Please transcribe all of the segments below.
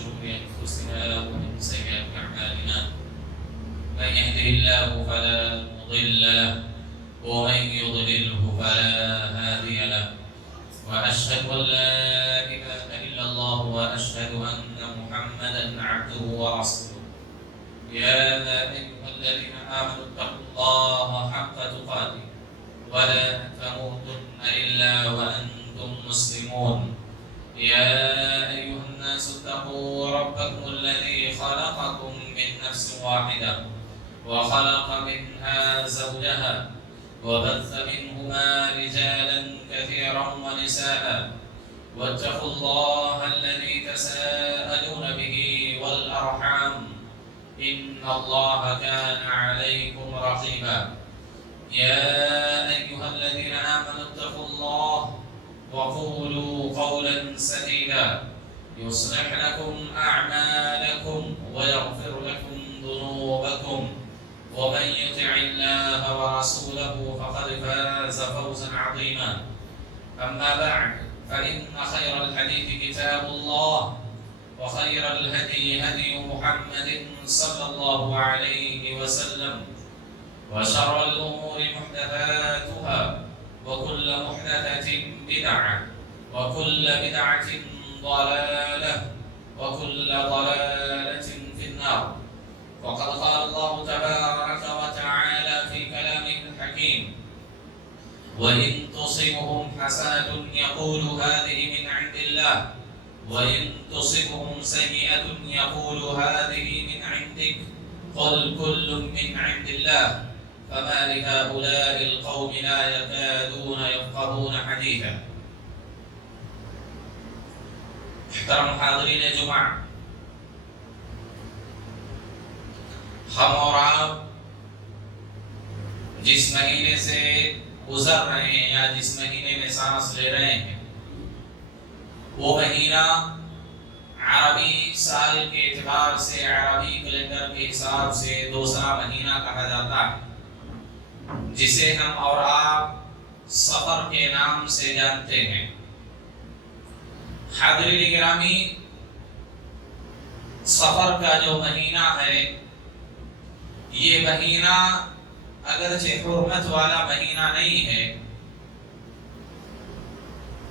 شرور أنفسنا ومن سيئات أعمالنا من يهده الله فلا مضل له ومن يضلله فلا هادي له وأشهد أن لا إله إلا الله وأشهد أن محمدا عبده ورسوله يا أيها الذين آمنوا اتقوا الله حق تقاته ولا تموتن إلا وأنتم مسلمون يا أيها الناس اتقوا ربكم الذي خلقكم من نفس واحدة وخلق منها زوجها وبث منهما رجالا كثيرا ونساء واتقوا الله الذي تساءلون به والأرحام إن الله كان عليكم رقيبا يا أيها الذين آمنوا اتقوا الله وقولوا قولا سديدا يصلح لكم أعمالكم ويغفر لكم ذنوبكم ومن يطع الله ورسوله فقد فاز فوزا عظيما أما بعد فإن خير الحديث كتاب الله وخير الهدي هدي محمد صلى الله عليه وسلم وشر الأمور محدثاتها وكل محدثة بدعة وكل بدعة ضلالة وكل ضلالة في النار وقد قال الله تبارك وتعالى في كلامه الحكيم وإن تصبهم حسنة يقول هذه من عند الله وإن تصبهم سيئة يقول هذه من عندك قل كل من عند الله فما لهؤلاء القوم لا يكادون يفقهون حديثا. محترم حاضرین جمعہ، ہم اور آپ جس مہینے سے گزر رہے ہیں یا جس مہینے میں سانس لے رہے ہیں وہ مہینہ عربی سال کے اعتبار سے عربی کیلنڈر کے حساب سے دوسرا مہینہ کہا جاتا ہے، جسے ہم اور آپ سفر کے نام سے جانتے ہیں۔ حاضرین گرامی، سفر کا جو مہینہ ہے یہ مہینہ اگرچہ حرمت والا مہینہ نہیں ہے،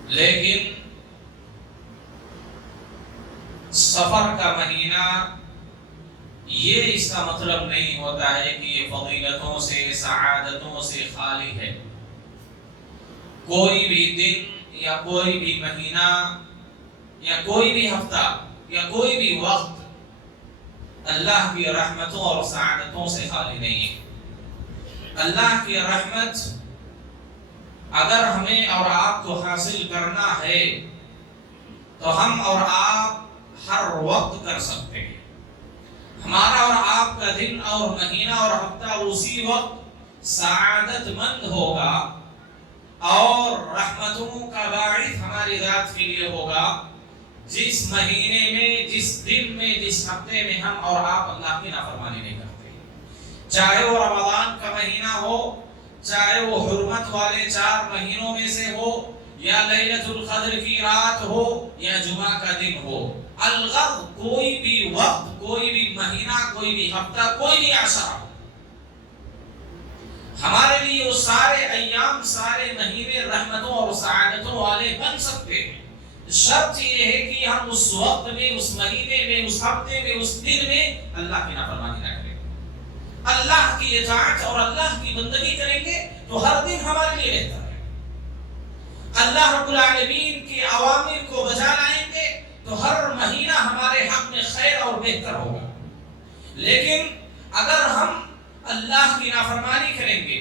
لیکن سفر کا مہینہ یہ اس کا مطلب نہیں ہوتا ہے کہ یہ فضیلتوں سے سعادتوں سے خالی ہے۔ کوئی بھی دن یا کوئی بھی مہینہ یا کوئی بھی ہفتہ یا کوئی بھی وقت اللہ کی رحمتوں اور سعادتوں سے خالی نہیں ہے۔ اللہ کی رحمت اگر ہمیں اور آپ کو حاصل کرنا ہے تو ہم اور آپ ہر وقت کر سکتے ہیں۔ ہمارا اور آپ کا دن اور مہینہ اور ہفتہ اسی وقت سعادت مند ہوگا اور رحمتوں کا باعث ہماری ذات کے لیے ہوگا جس مہینے میں، جس دن میں، جس ہفتے میں ہم اور آپ اللہ کی نافرمانی نہیں کرتے، چاہے وہ رمضان کا مہینہ ہو، چاہے وہ حرمت والے 4 مہینوں میں سے ہو، یا لیلۃ القدر کی رات ہو یا جمعہ کا دن ہو۔ الغرض کوئی بھی وقت، کوئی بھی مہینہ، کوئی بھی ہفتہ، کوئی بھی عشرہ، ہمارے لیے وہ سارے ایام، سارے مہینے رحمتوں اور سعادتوں والے بن سکتے ہیں۔ شرط یہ ہے کہ ہم اس وقت میں، اس مہینے میں، اس ہفتے میں، اس دن میں اللہ کی نافرمانی نہ کریں، اللہ کی اطاعت اور اللہ کی بندگی کریں گے تو ہر دن ہمارے لیے بہتر ہے۔ اللہ رب العالمین کے اوامر کو بجا لائیں گے تو ہر مہینہ ہمارے حق میں خیر اور بہتر ہوگا۔ لیکن اگر ہم اللہ کی نافرمانی کریں گے،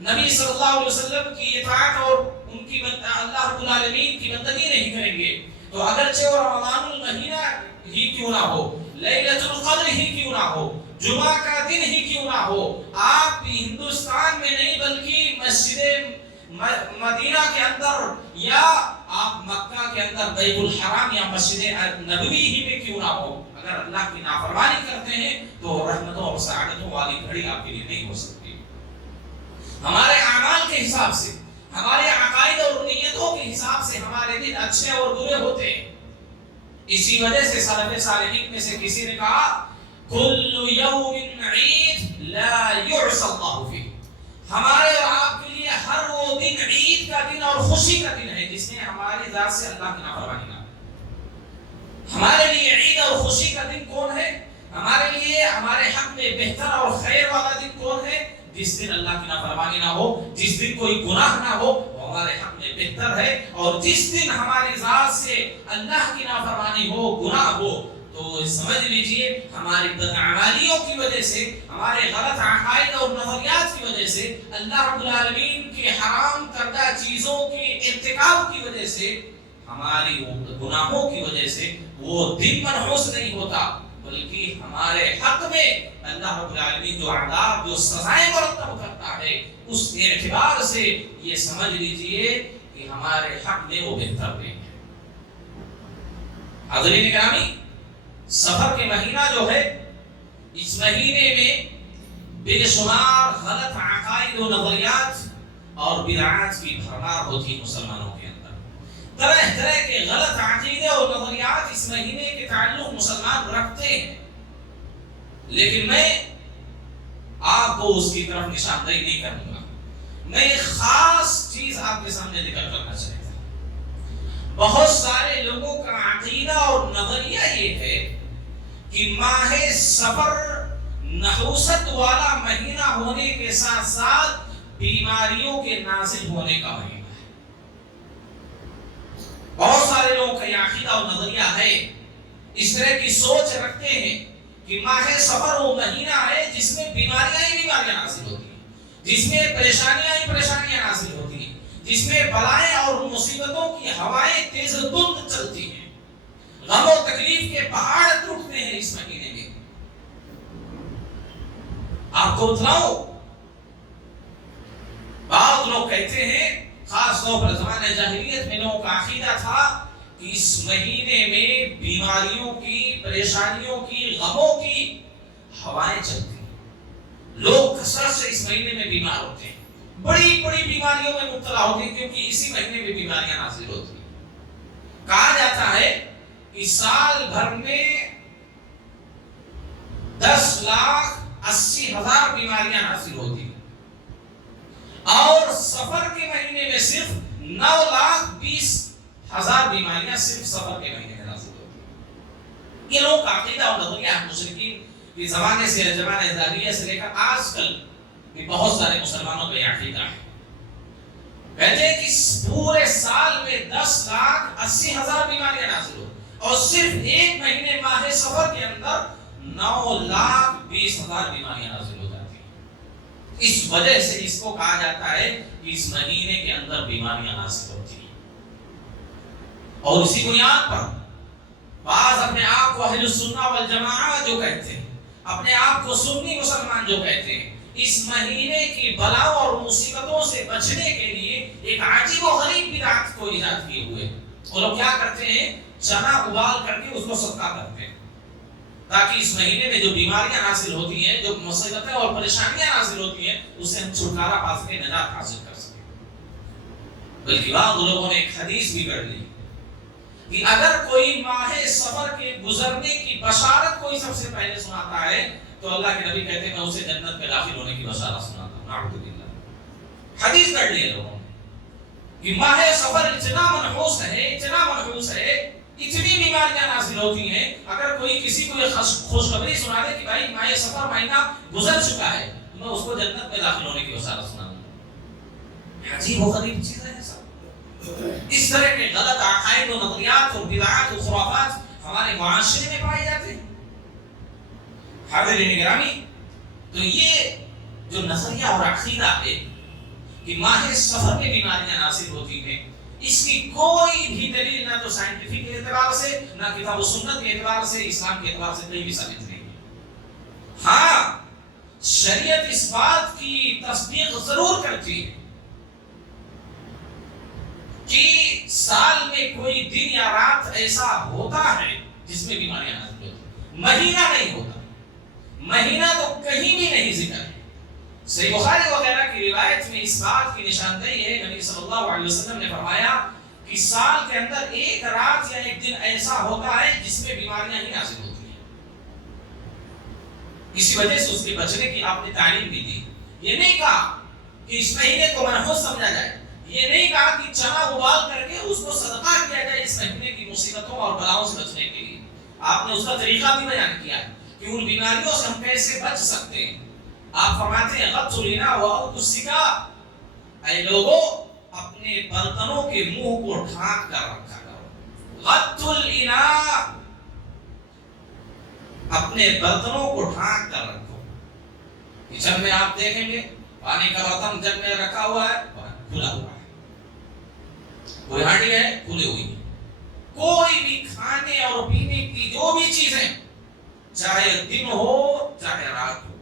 نبی صلی اللہ علیہ وسلم کی اطاعت اور ان کی اللہ رب العالمین کی بندگی نہیں کریں گے تو اگرچہ وہ رمضان المہینہ ہی کیوں نہ ہو، لیلۃ القدر ہی کیوں نہ ہو، جمعہ کا دن ہی کیوں نہ ہو، آپ ہندوستان میں نہیں بلکہ مسجد مدینہ کے اندر یا آپ مکہ کے اندر بیت الحرام یا مسجد نبوی ہی میں کیوں نہ ہو، اگر اللہ کی نافرمانی کرتے ہیں تو رحمتوں اور سعادتوں والی گھڑی آپ کے لیے نہیں ہو سکتی۔ ہمارے اعمال کے حساب سے، ہمارے عقائد اور نیتوں کے حساب سے ہمارے دن اچھے اور برے ہوتے ہیں۔ اسی وجہ سے سلف صالحین میں سے کسی نے کہا کل یوم عید لا یعصى اللہ فیہ، ہمارے اور آپ کے لیے ہر وہ دن عید کا دن اور خوشی کا دن ہے جس میں ہماری ذات سے اللہ کی نافرمانی نہ ہو۔ ہمارے لیے عید اور خوشی کا دن کون ہے؟ ہمارے لیے ہمارے حق میں بہتر اور خیر والا دن کون ہے؟ جس دن اللہ کی نافرمانی نہ ہو، جس دن کوئی گناہ نہ ہو، وہ ہمارے حق میں بہتر ہے۔ اور جس دن ہماری ذات سے اللہ کی نافرمانی ہو، گناہ ہو، تو سمجھ لیجئے ہماری بدعمالیوں کی وجہ سے، ہمارے غلط عقائد اور نظریات کی وجہ سے، اللہ رب العالمین کے حرام کردہ چیزوں کے ارتکاب کی وجہ سے، ہماری گناہوں کی وجہ سے وہ دن منحوس نہیں ہوتا، بلکہ ہمارے حق میں اللہ رب العالمین جو عذاب، جو سزائیں مرتب کرتا ہے، اس اعتبار سے یہ سمجھ لیجئے کہ ہمارے حق میں وہ بہتر دن ہے۔ حاضرین گرامی، سفر کے مہینہ جو ہے، اس مہینے میں بے شمار غلط عقائد و نظریات اور بدعات کی بھرمار ہوتی ہے مسلمانوں کے اندر۔ طرح طرح کے غلط عقیدے اور نظریات اس مہینے کے تعلق مسلمان رکھتے ہیں، لیکن میں آپ کو اس کی طرف نشاندہی نہیں کروں گا۔ میں ایک خاص چیز آپ کے سامنے ذکر کرنا چاہتا ہوں۔ بہت سارے لوگوں کا عقیدہ اور نظریہ یہ ہے کہ ماہ سفر نحوست والا مہینہ ہونے کے ساتھ ساتھ بیماریوں کے نازل ہونے کا مہینہ ہے۔ بہت سارے لوگوں کا یہ عقیدہ اور نظریہ ہے، اس طرح کی سوچ رکھتے ہیں کہ ماہ سفر وہ مہینہ ہے جس میں بیماریاں ہی بیماریاں نازل ہوتی ہیں، جس میں پریشانیاں ہی پریشانیاں نازل ہوتی ہیں، جس میں بلائیں اور مصیبتوں کی ہوائیں تیز دھند چلتی ہیں، غم و تکلیف کے پہاڑ ٹوٹتے ہیں اس مہینے میں۔ آپ کو بتلاؤں، بعض لوگ کہتے ہیں، خاص طور پر زمانہ جاہلیت میں لوگوں کا عقیدہ تھا کہ اس مہینے میں بیماریوں کی، پریشانیوں کی، غموں کی ہوائیں چلتی ہیں، لوگ کثرت سے اس مہینے میں بیمار ہوتے ہیں، بڑی بڑی بیماریوں میں مبتلا ہوتے ہیں، کیونکہ اسی مہینے میں بیماریاں نازل ہوتی ہیں۔ کہا جاتا ہے کہ سال بھر میں 10,80,000 بیماریاں نازل ہوتی ہیں، اور سفر کے مہینے میں صرف 9,20,000 بیماریاں صرف سفر کے مہینے میں نازل ہوتی ہیں۔ یہ لوگ کا عقیدہ اور نظریہ مشرکین کے زمانے سے، زمانہ جاہلیت سے لے کر آج کل بھی بہت سارے مسلمانوں کا یہ عقیدہ ہے۔ کہتے ہیں کہ پورے سال میں 10,80,000 بیماریاں نازل ہوتی ہیں، اور صرف ایک مہینے ماہ سفر کے اندر 9,20,000 بیماریاں نازل ہو جاتی ہیں۔ اس وجہ سے اس کو کہا جاتا ہے کہ اس مہینے کے اندر بیماریاں نازل ہوتی ہیں، اور اسی بنیاد پر بعض اپنے آپ کو اہل السنہ والجماعہ جو کہتے ہیں، اپنے آپ کو سنی مسلمان جو کہتے ہیں، اس مہینے کی بلاؤں اور مصیبتوں سے بچنے کے لیے ایک عجیب و غریب بدعت کو ایجاد کیے ہوئے۔ وہ لوگ کیا کرتے ہیں؟ چنا ابال کر کے اس کو صدقہ کرتے ہیں، تاکہ اس مہینے میں جو بیماریاں نازل ہوتی ہیں، جو مصیبتیں اور پریشانیاں نازل ہوتی ہیں، اس سے ہم چھٹکارا پا سکیں، نجات حاصل کر سکیں۔ بلکہ بعض لوگوں نے ایک حدیث بھی کر لی کہ اگر کوئی ماہ سفر کے گزرنے کی بشارت کوئی سب سے پہلے سناتا ہے تو اللہ کے نبی کہتے ہیں میں اسے جنت میں داخل ہونے کی بشارت سناتا ہوں۔ نعوذ باللہ، حدیث کر لی ہے لوگوں نے کہ ماہ سفر اتنا منحوس ہے، اتنی بیماریاں نازل ہوتی ہیں، اگر کوئی کسی کو یہ خوشخبری سنا دے کہ بھائی ماہ سفر مہینہ گزر چکا ہے، تو میں اس کو جنت میں داخل ہونے کی بشارت سنا دوں۔ عجیب و غریب چیز ہے سب۔ اس طرح کے غلط عقائد و نظریات اور بدعات و خرافات ہمارے معاشرے میں پائے جاتے ہیں۔ حاضرین گرامی، تو یہ جو نظریہ اور عقیدہ ہے کہ ماہ سفر میں بیماریاں نازل ہوتی ہیں، اس کی کوئی بھی دلیل نہ تو سائنٹیفک کے اعتبار سے، نہ کتاب و سنت کے اعتبار سے، اسلام کے اعتبار سے کہیں بھی ثابت نہیں ہے۔ ہاں، شریعت اس بات کی تصدیق ضرور کرتی ہے کہ سال میں کوئی دن یا رات ایسا ہوتا ہے جس میں بیماریاں نازل ہوتی ہیں، مہینہ نہیں ہوتا۔ مہینہ تو کہیں بھی نہیں ذکر ہے۔ صحیح بخاری وغیرہ کی روایت میں اس بات کی نشاندہی ہے، نبی صلی اللہ علیہ وسلم نے فرمایا کہ سال کے اندر ایک رات یا ایک دن ایسا ہوتا ہے جس میں بیماریاں ہی نازل ہوتی ہیں. اسی وجہ سے اس کے بچنے کی آپ نے تعلیم بھی دی. یہ نہیں کہا کہ اس مہینے کو منحوس سمجھا جائے، یہ نہیں کہا کہ چنا ابال کر کے اس کو صدقہ کیا جائے اس مہینے کی مصیبتوں اور بلاؤں سے بچنے کے لیے. آپ نے اس کا طریقہ بھی بیان کیا ہے کہ ان بیماریوں سے ہم کیسے بچ سکتے ہیں. آپ فرماتے ہیں غض الغنا وأوفوا السقا، اے لوگوں اپنے برتنوں کے منہ کو ڈھانک کر رکھا کرو. غض الغنا، اپنے برتنوں کو ڈھانک کر رکھو. کچن میں آپ دیکھیں گے پانی کا برتن جگ میں رکھا ہوا ہے، کھلا ہوا ہے، کوئی ہانڈی ہے کھلی ہوئی ہے. کوئی بھی کھانے اور پینے کی جو بھی چیزیں، چاہے دن ہو چاہے رات ہو،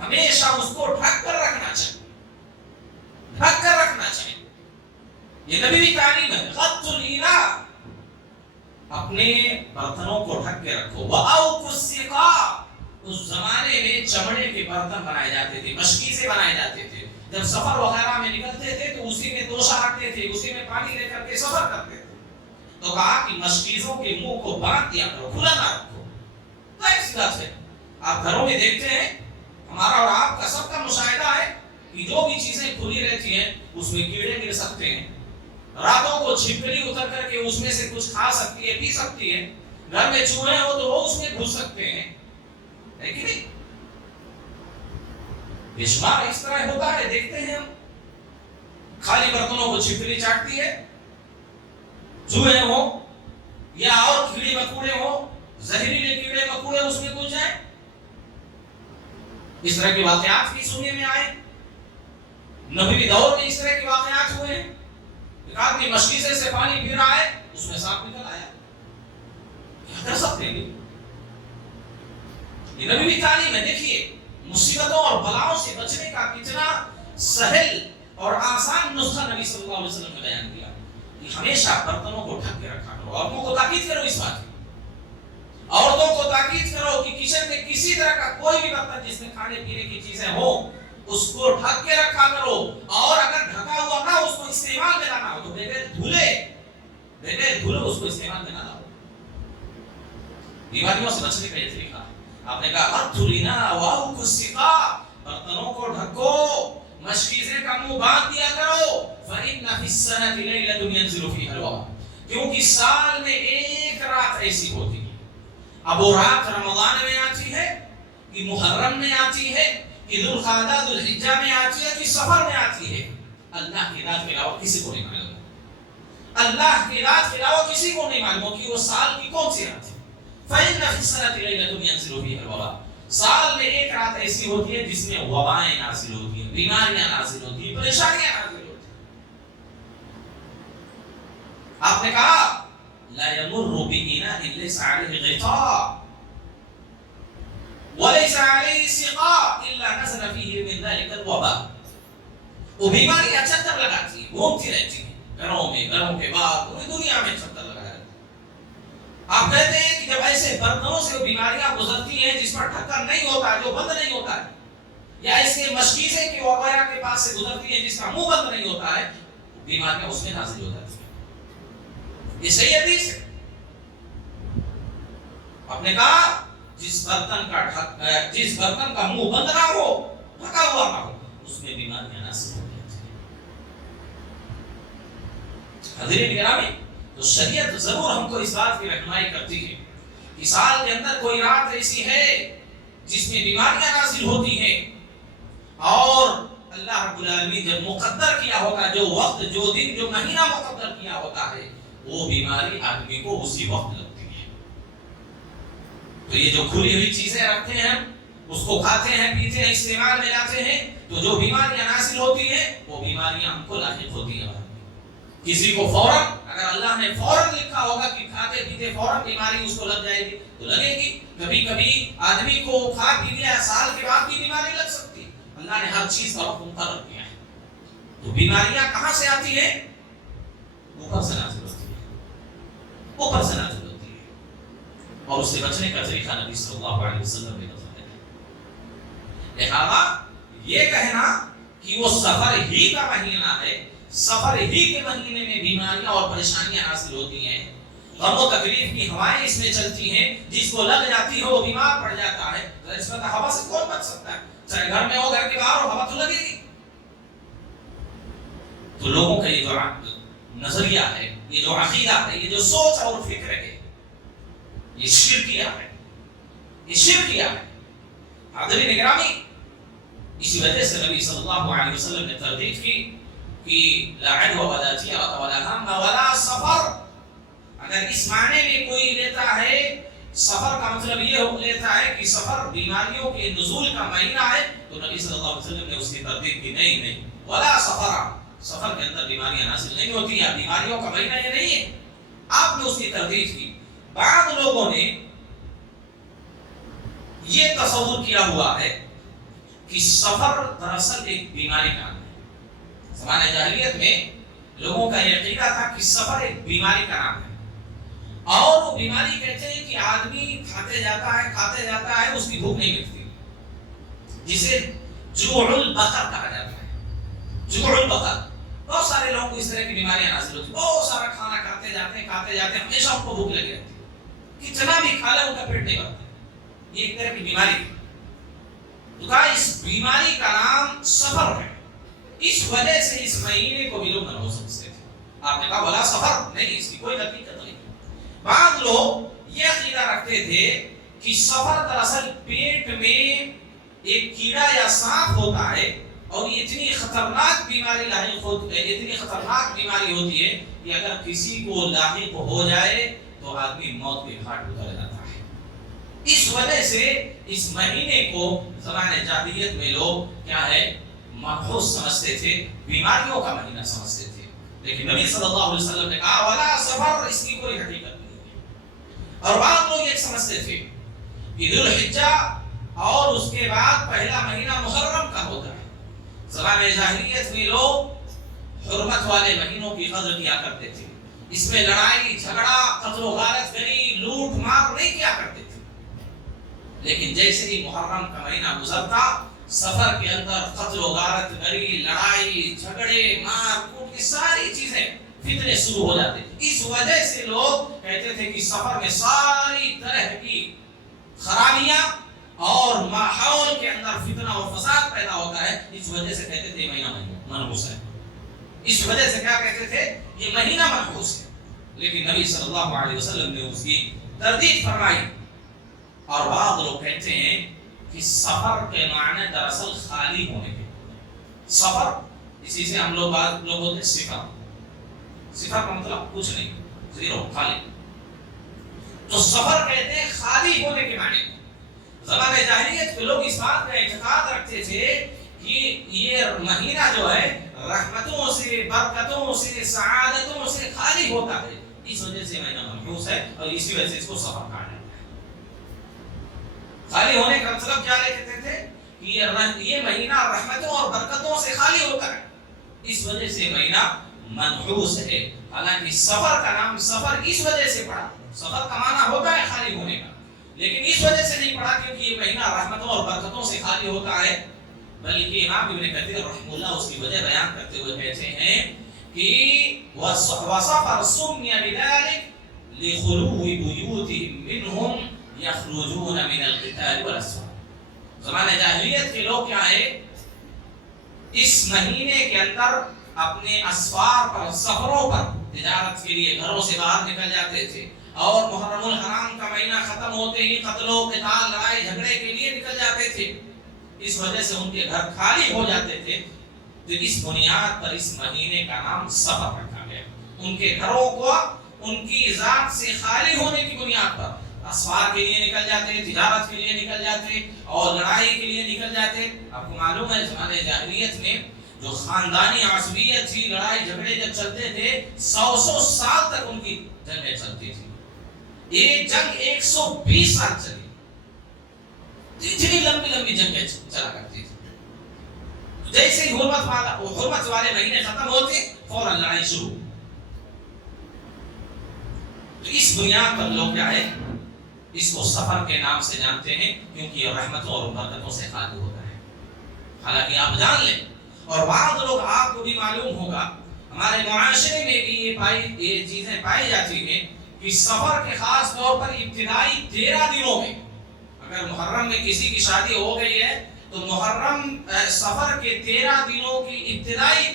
ہمیشہ اس کو ڈھک کر رکھنا چاہیے، ڈھک کر رکھنا چاہیے. یہ نبی کی تعلیم ہے. غض الغنا، اپنے برتنوں کو ڈھک کے رکھو. وأوفوا السقا، اس زمانے میں چمڑے کے برتن بنائے جاتے تھے، مشکی سے بنائے جاتے تھے. جب سفر وغیرہ میں نکلتے تھے تو اسی میں توشہ رکھتے تھے، اسی میں پانی لے کر کے سفر کرتے تھے. تو کہا کہ مشکیزوں کے منہ کو باندھ دیا کرو، کھلا نہ رکھو. ایسی بات ہے. آپ گھروں میں دیکھتے ہیں، ہمارا اور آپ کا سب کا مشاہدہ ہے کہ جو بھی چیزیں کھلی رہتی ہیں اس میں کیڑے گر سکتے ہیں. راتوں کو چھپکلی اتر کر کے اس میں سے کچھ کھا سکتی ہے، پی سکتی ہے. گھر میں چوہے ہو تو وہ اس میں گھس سکتے ہیں، ہے کہ نہیں؟ بے شمار اس طرح ہوتا ہے. دیکھتے ہیں ہم، خالی برتنوں کو چھپکلی چاٹتی ہے، چوہے ہوں یا اور کیڑے مکوڑے ہوں، زہریلے کیڑے مکوڑے اس میں گھس جائیں. اس طرح کے واقعات بھی سننے میں آئے. نبوی دور میں اس طرح کے واقعات ہوئے ہیں. ایک آدمی مشکیزے سے پانی پی رہا ہے، اس میں سانپ نکل آیا. کیا کر سکتے ہیں؟ یہ نبوی تعلیم ہے. دیکھیے مصیبتوں اور بلاؤں سے بچنے کا کتنا سہل اور آسان نسخہ نبی صلی اللہ علیہ وسلم نے بیان کیا کہ ہمیشہ برتنوں کو ڈھک کے رکھا کرو. عورتوں کو تاکید کرو اس بات کی، عورتوں کو تاکید کرو کہ کچن میں کسی طرح کا کوئی بھی برتن جس میں کھانے پینے کی چیزیں ہوں اس کو ڈھک کے رکھا کرو. اور اگر ڈھکا ہوا نہ اس کو استعمال میں لانا ہو تو بغیر دھلے اس کو استعمال میں نہ لاؤ. بیماریوں سے بچنے کا یہ طریقہ. آپ نے کہا غض الغنا وأوفوا السقا، برتنوں کو ڈھکو، مشکیزے کا منہ باندھ دیا کرو. فإن في السنة ليلة ينزل فيها الوباء، کیونکہ سال میں ایک رات ایسی ہوتی ہے. اب وہ رات رمضان میں آتی ہے کہ محرم میں آتی ہے کہ ذوالقعدہ ذوالحجہ میں آتی ہے کہ سفر میں آتی ہے، اللہ کی ذات کے علاوہ کسی کو نہیں معلوم. اللہ کی ذات کے علاوہ کسی کو نہیں معلوم کہ وہ سال کی کون سی رات ہے. فإن في السنة ليلة ينزل فيها الوباء، سال میں ایک رات ایسی ہوتی ہے جس میں وبائیں نازل ہوتی ہیں، بیماریاں نازل ہوتی ہیں، پریشانیاں نازل ہوتی ہیں. آپ نے کہا لا يمر بإناء ليس عليه غطاء وليس عليه سقاء إلا نزل فيه من ذلك الوباء. وہ بیماریاں چکر لگاتی ہیں، گھومتی رہتی ہیں گھروں میں، گھروں کے بعد پوری دنیا میں چکر لگا رہتی ہیں. آپ کہتے ہیں کہ جب ایسے برتنوں سے بیماریاں گزرتی ہیں جس پر ڈھکن نہیں ہوتا، جو بند نہیں ہوتا ہے، یا اس کے مشکیزے کے وغیرہ کے پاس سے گزرتی ہیں جس کا منہ بند نہیں ہوتا ہے، بیماریاں اس میں نازل ہو جاتی ہیں. یہ صحیح حدیث ہے. آپ نے کہا جس برتن کا منہ بند نہ ہو، ڈھکا ہوا نہ ہو، اس میں بیماریاں نازل ہو جاتی ہیں. حضرین گرامی، تو شریعت ضرور ہم کو اس بات کی رہنمائی کرتی ہے کہ سال کے اندر کوئی رات ایسی ہے جس میں بیماریاں نازل ہوتی ہیں، اور اللہ رب العالمین جب مقدر کیا ہوتا ہے، جو وقت، جو دن، جو مہینہ مقدر کیا ہوتا ہے، وہ بیماری آدمی کو اسی وقت لگتی ہے. تو یہ جو کھلی ہوئی چیزیں رکھتے ہیں ہم، اس کو کھاتے ہیں، پیتے ہیں، استعمال میں لاتے ہیں، تو جو بیماریاں نازل ہوتی ہیں وہ بیماریاں ہم کو لاحق ہوتی ہیں. کسی کو فوراً، اگر اللہ نے فوراً لکھا ہوگا کہ کھاتے پیتے فوراً بیماری اس کو لگ جائے گی تو لگے گی. کبھی کبھی آدمی کو کھا پی لیا سال کے بعد بھی بیماری لگ سکتی ہے. اللہ نے ہر چیز کا حکم مقرر کیا ہے. تو بیماریاں کہاں سے آتی ہیں؟ اوپر سے نازل ہوتی ہے، اوپر سے نازل ہوتی ہے. اور اس سے بچنے کا طریقہ نبی صلی اللہ علیہ وسلم نے بتایا ہے. لہذا یہ کہنا کہ وہ سفر ہی کا مہینہ ہے سفر ہی کے مہینے میں بیماریاں اور پریشانیاں حاصل ہوتی ہیں، غم و تکلیف کی ہوائیں اس میں چلتی ہیں، جس کو لگ جاتی ہے وہ بیمار پڑ جاتا ہے۔ اس میں ہوا سے کون بچ سکتا ہے؟ چاہے گھر میں ہو، گھر کے باہر ہو، ہوا تو لگے گی۔ تو لوگوں کا یہ جو نظریہ ہے، یہ جو عقیدہ ہے، یہ جو سوچ اور فکر ہے، یہ شرکیہ ہے، یہ شرکیہ ہے۔ حاضرین اکرامی، اسی وجہ سے نبی صلی اللہ علیہ وسلم نے تردید کی کہ لا عدوى ولا طيرة ولا هم ولا سفر۔ اگر اس معنی میں کوئی لیتا ہے سفر کا مطلب یہ لیتا ہے کہ سفر بیماریوں کے نزول کا مہینہ ہے، تو نبی صلی اللہ علیہ وسلم نے اس کی تردید کی، نہیں، ولا سفر، سفر کے اندر بیماریاں نازل نہیں ہوتی ہیں، بیماریوں کا مہینہ یہ نہیں ہے۔ آپ نے اس کی تردید کی۔ بعض لوگوں نے یہ تصور کیا ہوا ہے کہ سفر دراصل ایک بیماری کا نام ہے۔ زمانہ جاہلیت میں لوگوں کا یہ عقیدہ تھا کہ سفر ایک بیماری کا نام ہے، اور وہ بیماری کہتے ہیں کہ آدمی کھاتے جاتا ہے اس کی بھوک نہیں مٹتی، جسے جوع البقر کہا جاتا ہے۔ جوع البقر، بہت سارے لوگوں کو اس طرح کی بیماریاں حاصل ہوتی ہیں، بہت سارا کھانا کھاتے جاتے ہیں، ہمیشہ ان کو بھوک لگی رہتی ہے، کتنا بھی کھا لے ان کا پیٹ نہیں بھرتا۔ یہ ایک طرح کی بیماری ہے۔ تو کہا اس بیماری کا نام سفر ہے، اس وجہ سے اس مہینے کو بھی لوگ منحوس سمجھتے تھے۔ آپ نے کہا بلا سفر نہیں، اس کی کوئی حقیقت نہیں۔ بعض لوگ یہ عقیدہ رکھتے تھے کہ سفر دراصل پیٹ میں ایک کیڑا یا سانپ ہوتا ہے، اور یہ اتنی خطرناک بیماری لاحق ہوتی ہے، اتنی خطرناک بیماری ہوتی ہے کہ اگر کسی کو لاحق ہو جائے تو آدمی موت کے گھاٹ اتر جاتا ہے۔ اس وجہ سے اس مہینے کو زمانے جاہلیت میں لوگ کیا ہے، منحوس سمجھتے تھے، بیماریوں کا مہینہ سمجھتے تھے۔ لیکن نبی صلی اللہ علیہ وسلم نے کہا ولا سفر، اس کی کوئی حقیقت نہیں ہے۔ اور بعض لوگ یہ سمجھتے تھے کہ ذو الحجہ اور اس کے بعد پہلا مہینہ محرم کا ہوتا ہے۔ زمانے جاہلیت میں لوگ حرمت والے مہینوں کی قدر کیا کرتے تھے، اس میں لڑائی جھگڑا، قتل و غارت گری، لوٹ مار نہیں کیا کرتے تھے۔ لیکن جیسے ہی محرم کا مہینہ گزرتا، سفر کے اندر قتل و غارت گری، لڑائی جھگڑے، مار کوٹ کی ساری چیزیں، فتنے شروع ہو جاتے۔ اس وجہ سے لوگ کہتے تھے کہ سفر میں ساری طرح کی خرابیاں اور ماحول کے اندر فتنہ اور فساد پیدا ہوتا ہے۔ اس وجہ سے کہتے تھے یہ مہینہ منحوس ہے، اس وجہ سے کیا کہتے تھے، یہ مہینہ منحوس ہے۔ لیکن نبی صلی اللہ علیہ وسلم نے اس کی تردید فرمائی۔ اور بعض لوگ کہتے ہیں کہ سفر کے معنی دراصل خالی ہونے کے، سفر اسی سے ہم لوگ بعض لوگ ہوتے ہیں صفر کا مطلب کچھ نہیں، زیرو، خالی۔ تو سفر کہتے ہیں خالی ہونے کے معنی۔ زمانہ جاہلیت کے لوگ اس بات کا اعتقاد رکھتے تھے کہ یہ مہینہ جو ہے رحمتوں سے، برکتوں سے، سعادتوں سے خالی ہوتا ہے، اس وجہ سے مہینہ منحوس ہے، اور اسی وجہ سے اس کو سفر کہا جاتا ہے۔ خالی ہونے کا مطلب کیا کہتے تھے کہ یہ مہینہ رحمتوں اور برکتوں سے خالی ہوتا ہے، اس وجہ سے مہینہ منحوس ہے۔ حالانکہ سفر کا نام سفر اس وجہ سے پڑا، سفر کا معنی ہوتا ہے خالی ہونے کا، لیکن اس وجہ سے نہیں پڑھا کیونکہ یہ مہینہ رحمتوں اور برکتوں سے خالی ہوتا ہے، بلکہ امام ابن کثیر رحمہ اللہ اس کی وجہ بیان کرتے ہوئے کہتے ہیں کہ وَصَفَرْ سُمِّيَ بِذَلِكَ لِخُلُوِّ بُيُوتِهِمْ مِنْهُمْ يَخْرُجُونَ مِنَ الْقِتَالِ وَالْأَسْوَارِ۔ زمانہ جاہلیت کے لوگ کیا ہے، اس مہینے کے اندر اپنے اسفار پر، سفروں پر تجارت کے لیے گھروں سے باہر نکل جاتے تھے، اور محرم الحرام کا مہینہ ختم ہوتے ہی قتل و قتال، لڑائی جھگڑے کے لیے نکل جاتے تھے۔ اس وجہ سے ان کے گھر خالی ہو جاتے تھے، تو اس بنیاد پر اس مہینے کا نام سفر رکھا گیا۔ ان کے گھروں کو ان کی ذات سے خالی ہونے کی بنیاد پر اسفار کے لیے نکل جاتے، تجارت کے لیے نکل جاتے، اور لڑائی کے لیے نکل جاتے۔ آپ کو معلوم ہے زمانے جاہلیت میں جو خاندانی عصبیت تھی، لڑائی جھگڑے جب چلتے تھے 100 سال تک ان کی جنگیں چلتی تھی۔ ایک جنگ 120 سال چلی، اتنی لمبی جنگیں چلا کرتی تھی۔ جیسے ہی حرمت والے مہینے ختم ہوتے فوراً لڑائی شروع۔ تو اس بنیاد پر لوگ کیا ہے، اس کو سفر کے نام سے جانتے ہیں، کیونکہ یہ رحمتوں اور برکتوں سے خالی ہوتا ہے۔ حالانکہ آپ جان لیں، اور بعض لوگ آپ کو بھی معلوم ہوگا ہمارے معاشرے میں بھی یہ چیزیں پائی جاتی ہیں کہ سفر کے خاص طور پر ابتدائی 13 دنوں میں، اگر محرم میں کسی کی شادی ہو گئی ہے تو محرم سفر کے 13 دنوں کی ابتدائی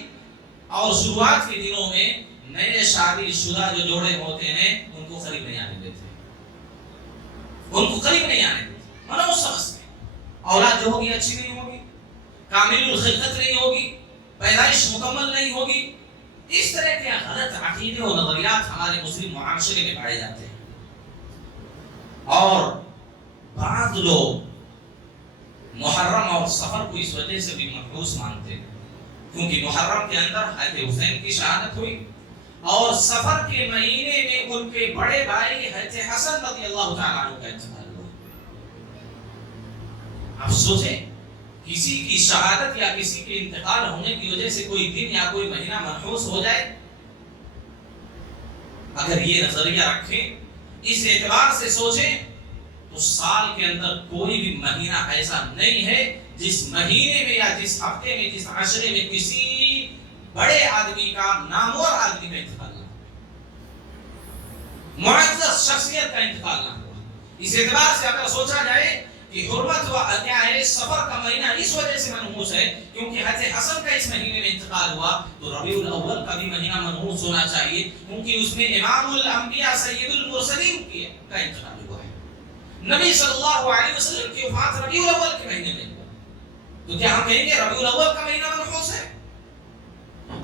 اور شروعات کے دنوں میں نئے شادی شدہ جو جوڑے ہوتے ہیں ان کو قریب نہیں آنے دیتے، ان کو قریب نہیں آنے دیتے، منو سمجھتے اولاد جو ہوگی اچھی نہیں ہوگی، کامل الخلقت نہیں ہوگی، پیدائش مکمل نہیں ہوگی، اس طرح کے غلط عقیدے اور نظریات ہمارے مسلم معاشرے میں پائے جاتے ہیں۔ اور بعض لوگ محرم اور سفر کو اس وجہ سے بھی منحوس مانتے ہیں کیونکہ محرم کے اندر حضرت حسین کی شہادت ہوئی اور سفر کے مہینے میں ان کے بڑے بھائی حضرت حسن رضی اللہ تعالیٰ عنہ کا انتقال ہوا۔ اب سوچیں کسی کی شہادت یا کسی کے انتقال ہونے کی وجہ سے کوئی دن یا کوئی مہینہ منحوس ہو جائے، اگر یہ نظریہ رکھیں، اس اعتبار سے سوچیں تو سال کے اندر کوئی بھی مہینہ ایسا نہیں ہے جس مہینے میں یا جس ہفتے میں جس عشرے میں کسی بڑے آدمی کا، نامور آدمی کا انتقال نہ ہو، معزز شخصیت کا انتقال نہ ہوا۔ اس اعتبار سے اگر سوچا جائے کہ حرمت و کیا ہے سفر کا مہینہ اس وجہ سے منحوس ہے کیونکہ حضرت حسن کا اس مہینے میں انتقال ہوا، تو ربیع الاول کا بھی مہینہ منحوس ہونا چاہیے کیونکہ اس میں امام الانبیاء سید المرسلین کا انتقال ہوا ہے، نبی صلی اللہ علیہ وسلم کی وفات ربیع الاول کے مہینے میں ہوا، تو کیا ہم کہیں گے ربیع الاول کا مہینہ منحوس ہے؟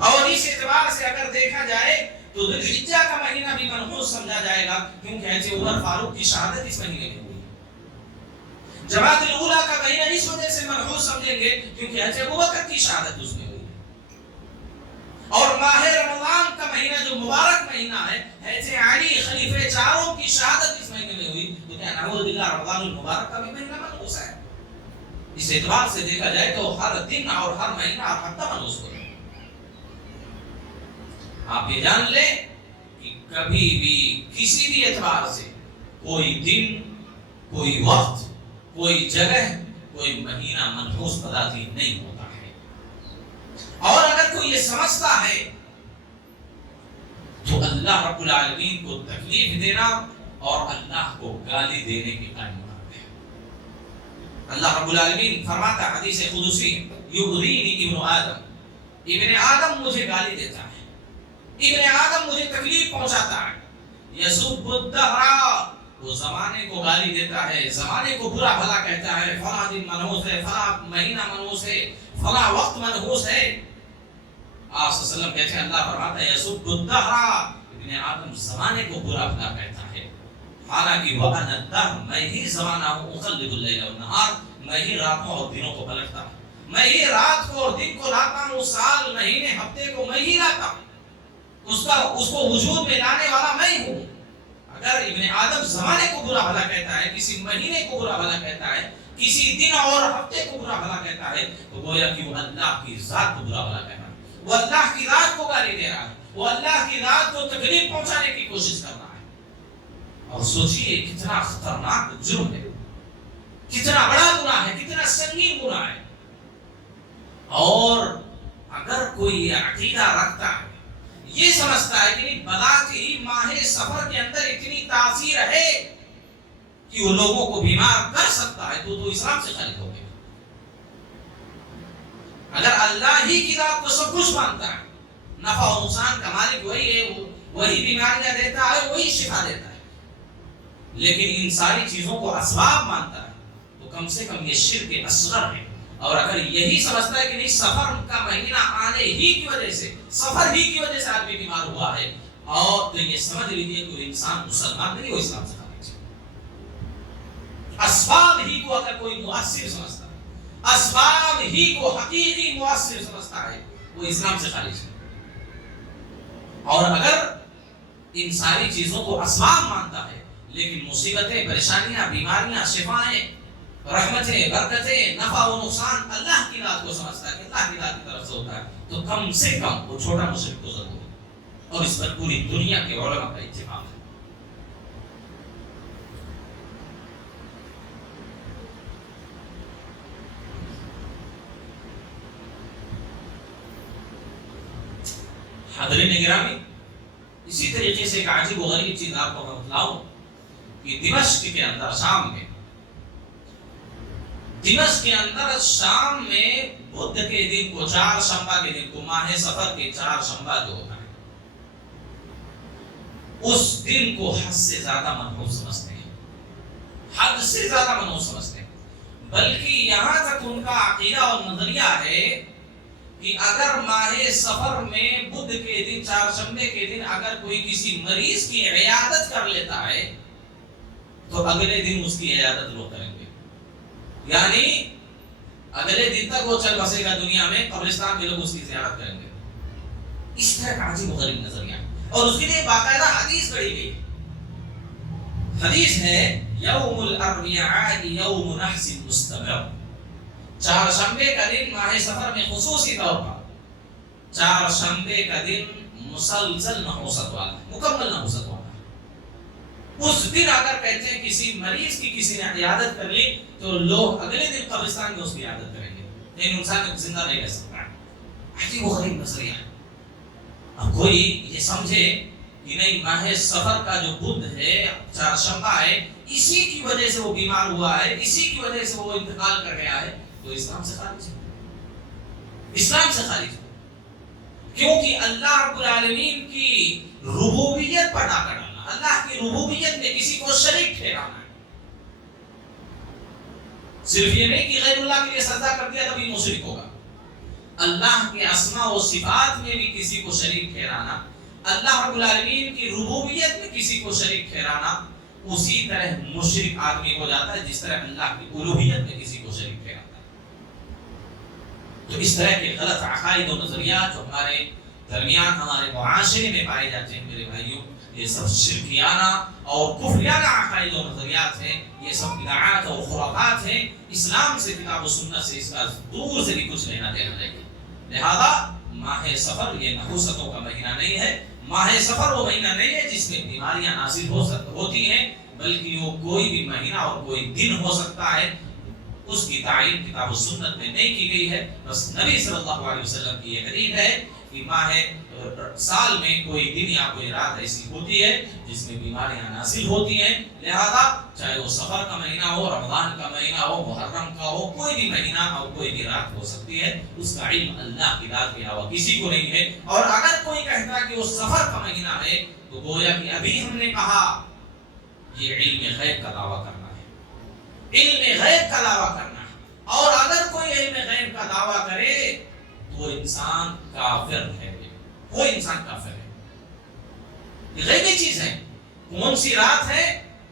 اور اس اعتبار سے اگر دیکھا جائے تو ذی الحجہ کا مہینہ بھی منحوس سمجھا جائے گا کیونکہ حضرت عمر فاروق کی شہادت اس مہینے میں ہوئی۔ جماعت الاولیٰ کا مہینہ اس وجہ سے منحوس سمجھیں گے کیونکہ حضرت ابوبکر کی شہادت اس میں ہوئی۔ اور ماہ رمضان کا مہینہ جو مبارک مہینہ ہے، حضرت علی خلیفہ چاروں کی شہادت اس مہینے میں ہوئی، تو کیا نعوذ باللہ رمضان المبارک کا بھی مہینہ منحوس ہے؟ اس اعتبار سے دیکھا جائے تو ہر دن اور ہر مہینہ اور ہفتہ منحوس ہو۔ آپ یہ جان لیں کہ کبھی بھی کسی بھی اعتبار سے کوئی دن، کوئی وقت، کوئی جگہ، کوئی مہینہ منحوس بذاتی نہیں ہوتا ہے۔ اور اگر کوئی یہ سمجھتا ہے تو اللہ رب العالمین کو تکلیف دینا اور اللہ کو گالی دینے کے قائم ہے۔ اللہ رب العالمین فرماتا ہے حدیث قدسی، یغرینی ابن آدم، ابن آدم مجھے گالی دیتا ہے، ابن آدم مجھے تکلیف پہنچاتا ہے، یسب الدہر، وہ زمانے کو گالی دیتا ہے، زمانے کو برا بھلا کہتا ہے، فلاں دن منحوس ہے، فلاں مہینہ منحوس ہے، فلاں وقت منحوس ہے۔ آپ صلی اللہ علیہ وسلم کہتے ہیں، اللہ فرماتا ہے یسب الدہر، ابن آدم زمانے کو برا بھلا کہتا ہے، حالانکہ وَأَنَا الدَّهْرُ، میں ہی زمانہ ہوں، اُقَلِّبُ اللَّيْلَ وَالنَّهَارَ، میں ہی راتوں اور دنوں کو پلٹتا ہوں، میں ہی رات کو اور دن کو لاتا ہوں، سال مہینے ہفتے کو میں ہی لاتا ہوں، اس کو وجود میں لانے والا میں ہی ہوں۔ اگر ابن آدم زمانے کو برا بھلا کہتا ہے، کسی مہینے کو برا بھلا کہتا ہے، کسی دن اور ہفتے کو برا بھلا کہتا ہے، تو گویا کہ وہ اللہ کی ذات کو برا بھلا کہتا ہے، وہ اللہ کی ذات کو گالی دے رہا ہے، وہ اللہ کی ذات کو تکلیف پہنچانے کی کوشش کر رہا ہے۔ اور سوچئے کتنا خطرناک جرم ہے، کتنا بڑا گناہ ہے، کتنا سنگین گناہ ہے۔ اور اگر کوئی یہ عقیدہ رکھتا ہے، یہ سمجھتا ہے کہ بذات ہی ماہ سفر کے اندر اتنی تاثیر ہے کہ وہ لوگوں کو بیمار کر سکتا ہے، تو اسلام سے خارج ہو گیا۔ اگر اللہ ہی کی ذات کو سب کچھ مانتا ہے، نفع و نقصان کا مالک وہی ہے، وہی بیماریاں دیتا ہے، وہی شفا دیتا ہے، لیکن ان ساری چیزوں کو اسباب مانتا ہے، تو کم سے کم یہ شرک اصغر ہے۔ اور اگر یہی سمجھتا ہے کہ نہیں سفر کا مہینہ آنے ہی کی وجہ سے، سفر ہی کی وجہ سے آدمی بیمار ہوا ہے، اور تو یہ سمجھ لیجیے کہ انسان مسلمان نہیں، وہ اسلام سے خارج ہے۔ اسباب ہی کو اگر کوئی مؤثر سمجھتا ہے، اسباب ہی کو حقیقی مؤثر سمجھتا ہے، وہ اسلام سے خارج ہے۔ اور اگر ان ساری چیزوں کو اسباب مانتا ہے لیکن مصیبتیں، پریشانیاں، بیماریاں، شفائیں، رحمتیں، برکتیں، نفع و نقصان اللہ کی ذات کو سمجھتا ہے کہ اللہ کی ذات کی طرف سے ہوتا ہے، تو کم سے کم وہ چھوٹا مشرک تو ضرور ہے، اور اس پر پوری دنیا کے علماء کا اتفاق ہے۔ حاضرین گرامی، اسی طریقے سے ایک عجیب و غریب چیز آپ کو میں بتلاؤں کہ دمشق کے اندر شام میں بدھ کے دن کو، چار شنبہ کے دن کو، ماہ سفر کے چار شنبہ جو ہوتا ہے، اس دن کو حد سے زیادہ منحوس سمجھتے ہیں، حد سے زیادہ منحوس سمجھتے ہیں۔ بلکہ یہاں تک ان کا عقیدہ اور نظریہ ہے کہ اگر ماہ سفر میں بدھ کے دن، چار شنبے کے دن اگر کوئی کسی مریض کی عیادت کر لیتا ہے تو اگلے دن اس کی عیادت لوگ کریں گے، یعنی اگلے دن تک وہ چل بسے گا دنیا میں، قبرستان میں لوگ اس کی زیارت کریں گے۔ اس طرح کا عجیب و غریب نظریہ، اور اس کے لیے باقاعدہ حدیث گڑھی گئی۔ حدیث ہے یوم الاربعاء یوم نحس مستمر، چار شنبے کا دن ماہ سفر میں خصوصی طور پر چار شنبے کا دن مسلسل نحوست والا، مکمل نحوست والا۔ اس دن اگر کہتے ہیں کسی مریض کی کسی نے عیادت کر لی تو لوگ اگلے دن قبرستان میں اس کی عیادت کریں گے، لیکن انسان زندہ نہیں رہ سکتا۔ عجیب و غریب نظریہ ہے۔ اب کوئی یہ سمجھے کہ نہیں، ماہ سفر کا جو بدھ ہے، چار شنبہ ہے، اسی کی وجہ سے وہ بیمار ہوا ہے، اسی کی وجہ سے وہ انتقال کر گیا ہے، تو اسلام سے خارج ہے، اسلام سے خارج ہے۔ کیونکہ اللہ رب العالمین کی ربوبیت پر ڈاکہ ڈالنا، اللہ کی ربوبیت میں کسی کو شریک ٹھہرانا ہے۔ صرف یہ نہیں کہ غیر اللہ کے لیے سجدہ کر دیا تبھی مشرک ہوگا، اللہ کے اسماء و صفات میں بھی کسی کو شریک ٹھہرانا، اللہ رب العالمین کی ربوبیت میں کسی کو شریک ٹھہرانا، اسی طرح مشرک آدمی ہو جاتا ہے جس طرح اللہ کی الوہیت میں کسی کو شریک ٹھہراتا ہے۔ تو اس طرح کے غلط عقائد و نظریات جو ہمارے درمیان، ہمارے معاشرے میں پائے جاتے ہیں میرے بھائیوں، یہ سب شرکیانہ اور کفریانہ عقائد و نظریات ہیں، یہ سب بدعات اور خرافات ہیں۔ اسلام سے، کتاب و سنت سے اس کا دور سے بھی کچھ لینا دینا نہیں۔ لہذا ماہ سفر یہ نحوستوں کا مہینہ نہیں ہے، ماہ سفر وہ مہینہ نہیں ہے جس میں بیماریاں نازل ہوتی ہیں، بلکہ وہ کوئی بھی مہینہ اور کوئی دن ہو سکتا ہے، اس کی تعین کتاب و سنت میں نہیں کی گئی ہے۔ بس نبی صلی اللہ علیہ وسلم کی یہ حدیث ہے کہ ماہ سال میں کوئی دن یا کوئی رات ایسی ہوتی ہے جس میں بیماریاں نازل ہوتی ہیں، لہذا چاہے وہ سفر کا مہینہ ہو، رمضان کا مہینہ ہو، محرم کا ہو، کوئی بھی مہینہ اور کوئی بھی رات ہو سکتی ہے، اس کا علم اللہ کی ذات کے علاوہ کسی کو نہیں ہے۔ اور اگر کوئی کہتا کہ وہ سفر کا مہینہ ہے تو گویا کہ ابھی ہم نے کہا یہ علم غیب کا دعویٰ کرنا ہے، علم غیب کا دعویٰ کرنا ہے۔ اور اگر کوئی علم غیب کا دعویٰ کرے تو انسان کافر ہے، کوئی انسان کافر ہے۔ یہ غیبی چیز ہے، کون سی رات ہے،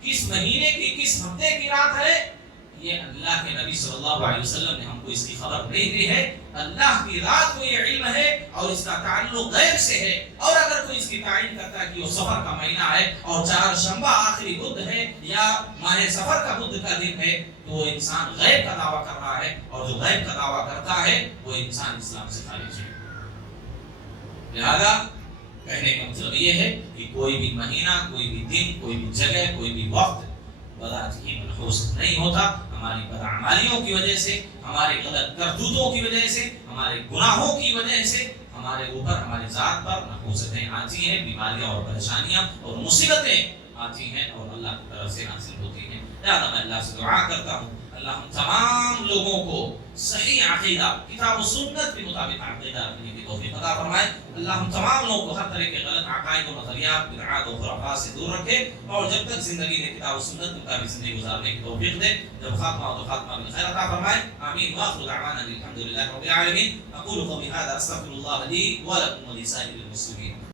کس مہینے کی، کس ہفتے کی رات ہے، یہ اللہ کے نبی صلی اللہ علیہ وسلم نے ہم کو اس کی خبر نہیں دی ہے۔ اللہ کی رات کو یہ علم ہے اور اس کا تعلق غیب سے ہے۔ اور اگر کوئی اس کی تعین کرتا ہے کہ وہ سفر کا مہینہ ہے اور چار شنبہ آخری بدھ ہے یا ماہ سفر کا بدھ کا دن ہے تو وہ انسان غیب کا دعویٰ کر رہا ہے، اور جو غیب کا دعویٰ کرتا ہے وہ انسان اسلام سے خارج ہے۔ لہذا کہنے کا مطلب یہ ہے کہ کوئی بھی مہینہ، کوئی بھی دن، کوئی بھی جگہ، کوئی بھی وقت بذات ہی منحوس نہیں ہوتا۔ ہماری بدعمالیوں کی وجہ سے، ہمارے غلط کرتوتوں کی وجہ سے، ہمارے گناہوں کی وجہ سے ہمارے اوپر، ہماری ذات پر نحوستیں آتی ہیں، بیماریاں اور پریشانیاں اور مصیبتیں آتی ہیں اور اللہ کی طرف سے نازل ہوتی ہیں۔ لہذا میں اللہ سے دعا کرتا ہوں اللہ ہم تمام لوگوں کو صحیح عقیدہ، کتاب و سنت کے مطابق عقیدہ رکھنے کی توفیق عطا فرمائے۔ اللہ ہم تمام لوگوں کو ہر طرح کے غلط عقائد و نظریات، بدعات و خرافات سے دور رکھے، اور جب تک زندگی میں کتاب و سنت کے مطابق زندگی گزارنے کی توفیق دے، جب خاتمہ ہو تو خاتمہ میں خیر عطا فرمائے۔ آمین وآخر دعوانا الحمد للہ رب العالمین۔ اقول قولی ھذا استغفر اللہ لی ولکم ولسائر المسلمین۔